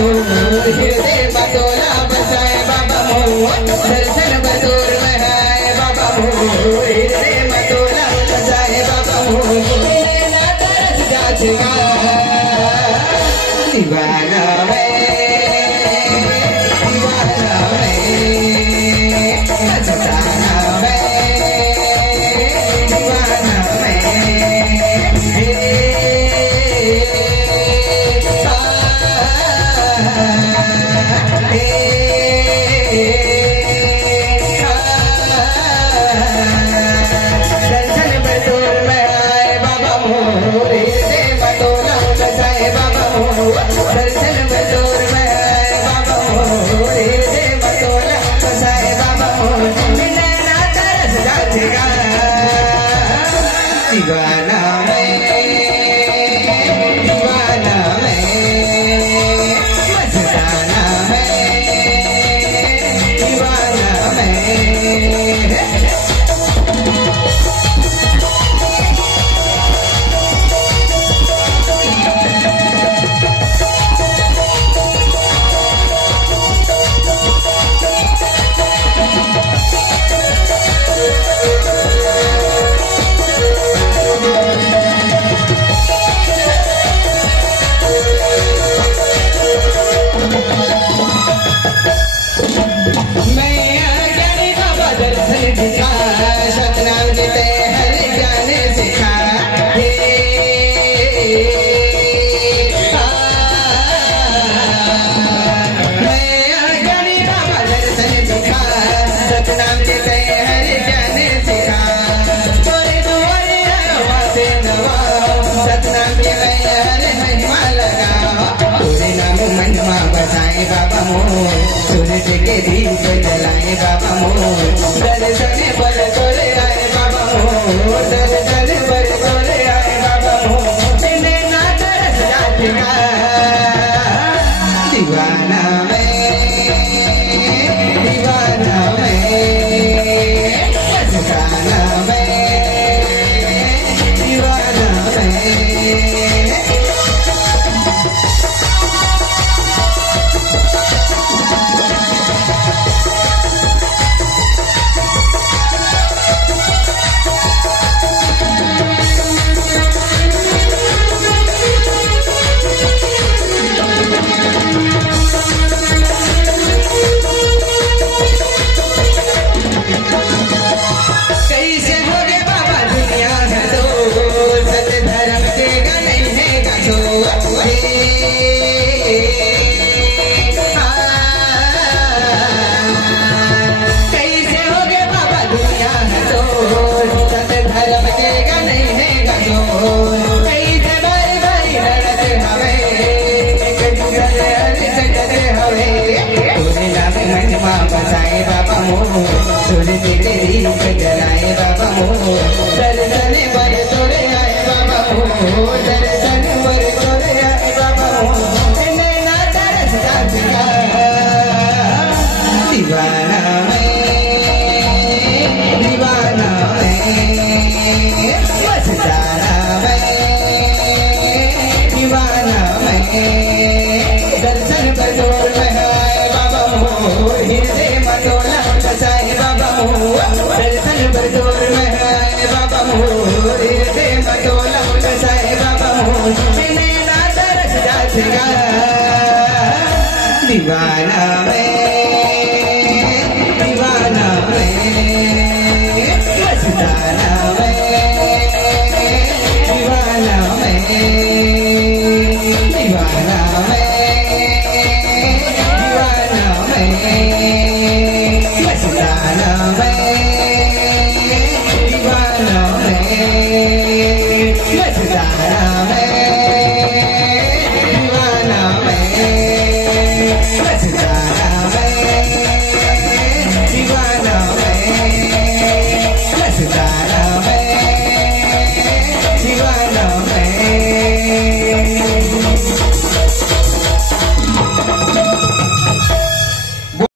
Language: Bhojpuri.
मोर हृदय बतोला बसाए बाबा मोर दर्शन बतोर में आए बाबा मोर हृदय बतोला बसाए बाबा मोर नैना तरस जाचगा दीवाना मैं मस्ताना मैं दीवाना दर्शन बतोर में आए बाबा मोर हृदय बतोला बसाए बाबा मोर दर्शन बतोर में आए बाबा मोर हृदय बतोला बसाए बाबा मोर नैना तरस जाचगा दीवाना मैं मस्ताना मैं दीवाना सतनाम जीते हर ज्ञान सिखा मैं अज्ञानी बाबा दर्शन सिखा सतनाम जीते हर ज्ञान सिखा तोरे दुआरे आवाज़ नवा सतनाम जीते हर महिमा लगा तोरे नाम महिमा बसाए बाबा मोर सूरज के दीप जलाए बाबा मोर दर्शन पर तोरे आए बाबा मोर दर्शन पर तोरे आए बाबा मोर नैना तरस जाचगा दीवाना मैं मस्ताना मैं दीवाना मैं बसाए बाबा मोर सूरज के दीप जलाए बाबा मोर दर्शन पर तोरे आए बाबा मोर दर्शन पर तोरे आए बाबा मोर नैना तरस जाचगा दीवाना मैं मस्ताना मैं दीवाना मैं दर्शन बतोर में आए बाबा मोर हृदय बतोला बसाए बाबा मोर दर्शन बतोर में आए बाबा मोर हृदय बतोला बसाए बाबा मोर नैना तरस जाचगा दीवाना मैं मस्ताना मैं दीवाना मस्ताना मैं